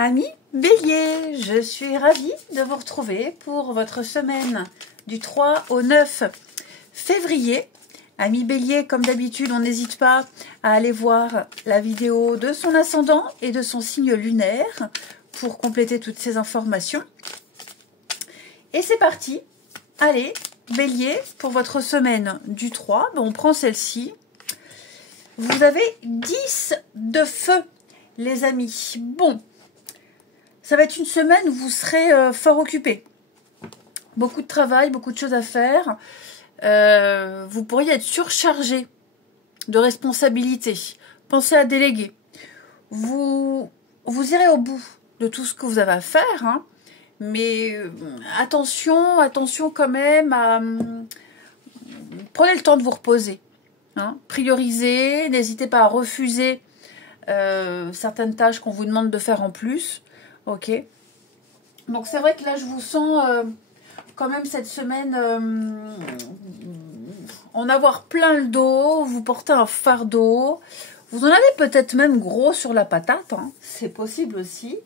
Amis Bélier, je suis ravie de vous retrouver pour votre semaine du 3 au 9 février. Amis Bélier, comme d'habitude, on n'hésite pas à aller voir la vidéo de son ascendant et de son signe lunaire pour compléter toutes ces informations. Et c'est parti. Allez, Bélier, pour votre semaine du 3, on prend celle-ci. Vous avez 10 de feu, les amis. Bon, ça va être une semaine où vous serez fort occupés. Beaucoup de travail, beaucoup de choses à faire. Vous pourriez être surchargé de responsabilités. Pensez à déléguer. Vous irez au bout de tout ce que vous avez à faire, hein, mais attention quand même à... prenez le temps de vous reposer. Hein, priorisez, n'hésitez pas à refuser certaines tâches qu'on vous demande de faire en plus. Ok. Donc c'est vrai que là je vous sens quand même cette semaine en avoir plein le dos, vous portez un fardeau, vous en avez peut-être même gros sur la patate, hein, c'est possible aussi.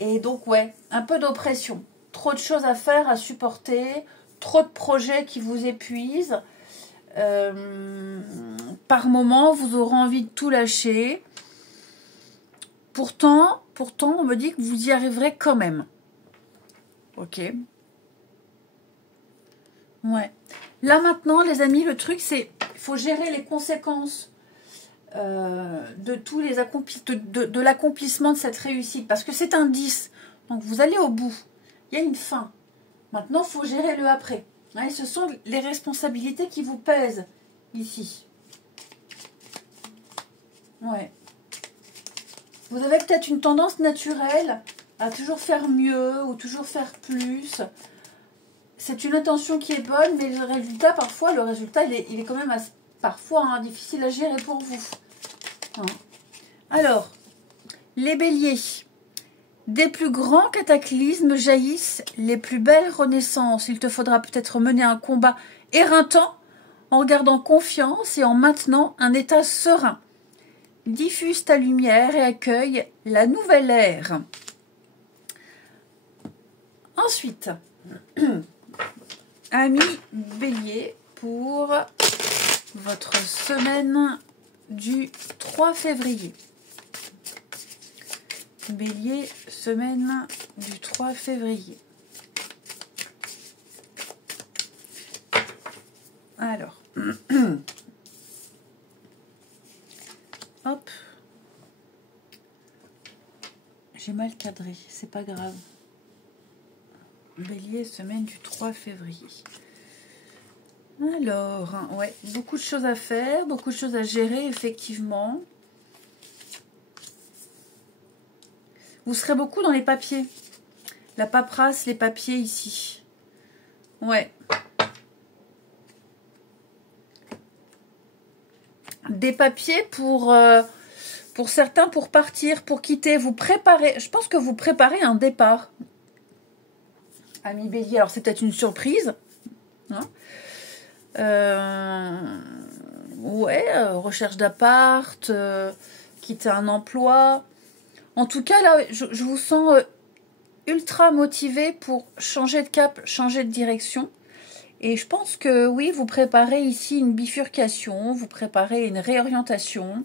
Et donc ouais, un peu d'oppression, trop de choses à faire, à supporter, trop de projets qui vous épuisent. Par moment, vous aurez envie de tout lâcher. Pourtant, on me dit que vous y arriverez quand même. Ok. Ouais. Là maintenant, les amis, le truc, c'est qu'il faut gérer les conséquences de tous les de l'accomplissement de cette réussite. Parce que c'est un 10. Donc, vous allez au bout. Il y a une fin. Maintenant, il faut gérer le après. Ouais, ce sont les responsabilités qui vous pèsent ici. Ouais. Vous avez peut-être une tendance naturelle à toujours faire mieux ou toujours faire plus. C'est une intention qui est bonne, mais le résultat, parfois, il est quand même parfois difficile à gérer pour vous. Hein. Alors, les béliers, des plus grands cataclysmes jaillissent les plus belles renaissances. Il te faudra peut-être mener un combat éreintant en gardant confiance et en maintenant un état serein. Diffuse ta lumière et accueille la nouvelle ère. Ensuite, amis bélier, pour votre semaine du 3 février. Bélier, semaine du 3 février. Alors, hop, j'ai mal cadré, c'est pas grave. Bélier, semaine du 3 février. Alors, ouais, beaucoup de choses à faire, beaucoup de choses à gérer, effectivement. Vous serez beaucoup dans les papiers. La paperasse, les papiers ici. Ouais. Des papiers pour certains, pour partir, pour quitter. Vous préparez, je pense que vous préparez un départ. Ami bélier, alors c'est peut-être une surprise. Hein, recherche d'appart, quitter un emploi. En tout cas, là, je vous sens ultra motivé pour changer de cap, changer de direction. Et je pense que oui, vous préparez ici une bifurcation, vous préparez une réorientation.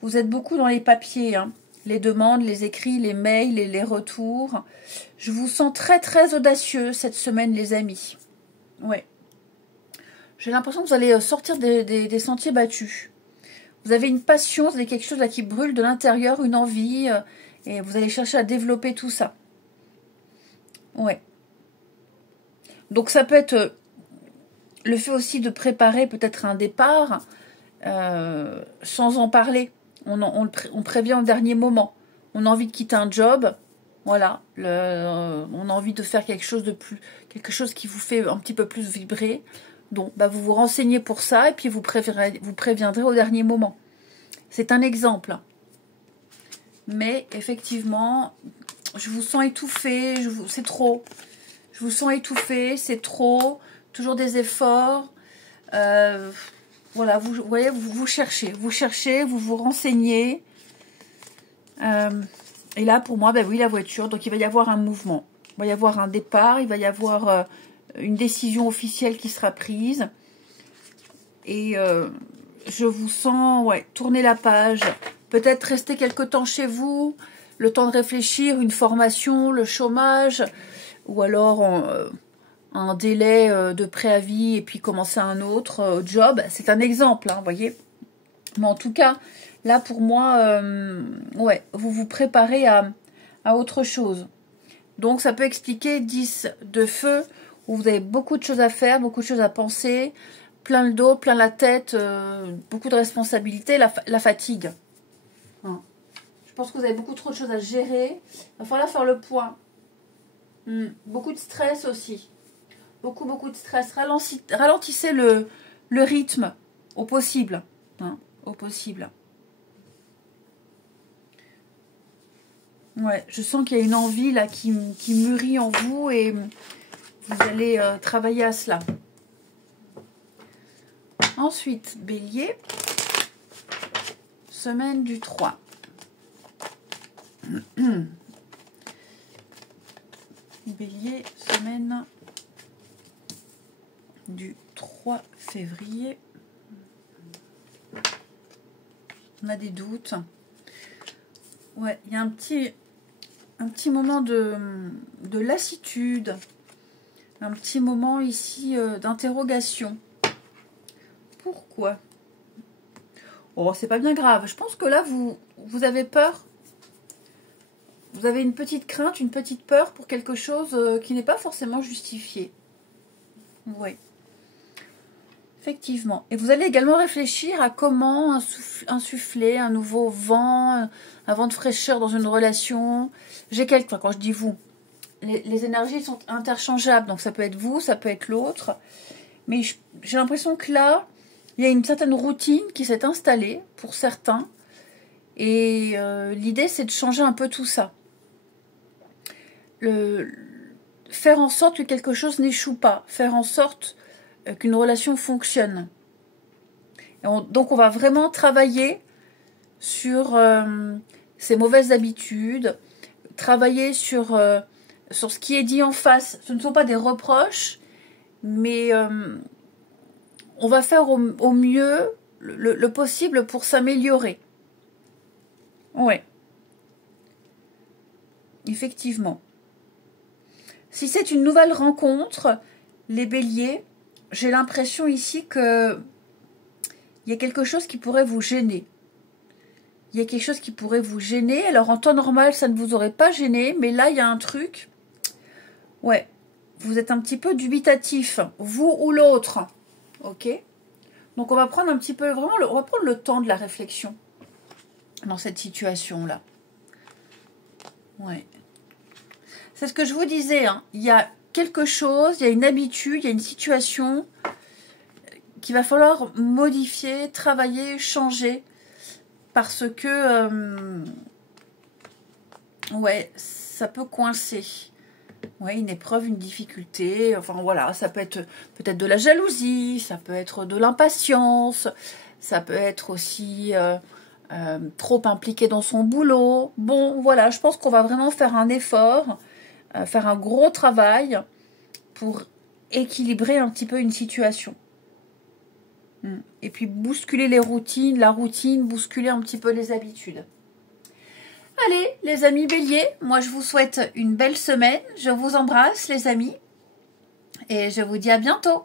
Vous êtes beaucoup dans les papiers, hein, les demandes, les écrits, les mails et les retours. Je vous sens très très audacieux cette semaine, les amis. Ouais. J'ai l'impression que vous allez sortir des sentiers battus. Vous avez une passion, vous avez quelque chose là qui brûle de l'intérieur, une envie, et vous allez chercher à développer tout ça. Ouais. Donc ça peut être le fait aussi de préparer peut-être un départ sans en parler. On prévient au dernier moment. On a envie de quitter un job. Voilà. On a envie de faire quelque chose qui vous fait un petit peu plus vibrer. Donc, vous vous renseignez pour ça et puis vous préviendrez au dernier moment. C'est un exemple. Mais effectivement, je vous sens étouffé. C'est trop. Je vous sens étouffé. C'est trop. Toujours des efforts. Voilà, vous cherchez, vous vous renseignez. Et là, pour moi, ben oui, la voiture. Donc, il va y avoir un mouvement. Il va y avoir un départ. Il va y avoir une décision officielle qui sera prise. Et je vous sens, ouais, tourner la page. Peut-être rester quelque temps chez vous. Le temps de réfléchir, une formation, le chômage. Ou alors un délai de préavis et puis commencer un autre job. C'est un exemple, hein, vous voyez. Mais en tout cas, là, pour moi, ouais, vous vous préparez à autre chose. Donc, ça peut expliquer 10 de feu, où vous avez beaucoup de choses à faire, beaucoup de choses à penser, plein le dos, plein la tête, beaucoup de responsabilités, la fatigue. Hein. Je pense que vous avez beaucoup trop de choses à gérer. Il va falloir faire le point. Beaucoup de stress aussi. Beaucoup de stress. Ralentissez le rythme au possible. Hein, au possible. Ouais, je sens qu'il y a une envie là qui mûrit en vous et vous allez travailler à cela. Ensuite, Bélier, semaine du 3. Bélier, semaine du 3 février. On a des doutes. Ouais, il y a un petit moment de lassitude. Un petit moment ici d'interrogation. Pourquoi? Oh, c'est pas bien grave. Je pense que là, vous avez peur. Vous avez une petite crainte, une petite peur pour quelque chose qui n'est pas forcément justifié. Oui. Effectivement. Et vous allez également réfléchir à comment insuffler un nouveau vent, un vent de fraîcheur dans une relation. Enfin, quand je dis vous, les énergies sont interchangeables. Donc ça peut être vous, ça peut être l'autre. Mais j'ai l'impression que là, il y a une certaine routine qui s'est installée pour certains. Et l'idée, c'est de changer un peu tout ça. Faire en sorte que quelque chose n'échoue pas. Faire en sorte qu'une relation fonctionne. Donc on va vraiment travailler sur ces mauvaises habitudes, travailler sur ce qui est dit en face. Ce ne sont pas des reproches, mais on va faire au mieux le possible pour s'améliorer. Ouais. Effectivement. Si c'est une nouvelle rencontre, les béliers, j'ai l'impression ici que il y a quelque chose qui pourrait vous gêner. Il y a quelque chose qui pourrait vous gêner. Alors en temps normal, ça ne vous aurait pas gêné, mais là, il y a un truc. Ouais, vous êtes un petit peu dubitatif, vous ou l'autre. Ok? Donc on va prendre un petit peu, vraiment, on va prendre le temps de la réflexion dans cette situation-là. Ouais. C'est ce que je vous disais, hein. Il y a quelque chose, il y a une habitude, il y a une situation qu'il va falloir modifier, travailler, changer, parce que ouais, ça peut coincer. Ouais, une épreuve, une difficulté, enfin voilà, ça peut être peut-être de la jalousie, ça peut être de l'impatience, ça peut être aussi trop impliqué dans son boulot. Bon, voilà, je pense qu'on va vraiment faire un effort, faire un gros travail pour équilibrer un petit peu une situation. Et puis bousculer la routine, bousculer un petit peu les habitudes. Allez, les amis béliers, moi je vous souhaite une belle semaine. Je vous embrasse, les amis. Et je vous dis à bientôt.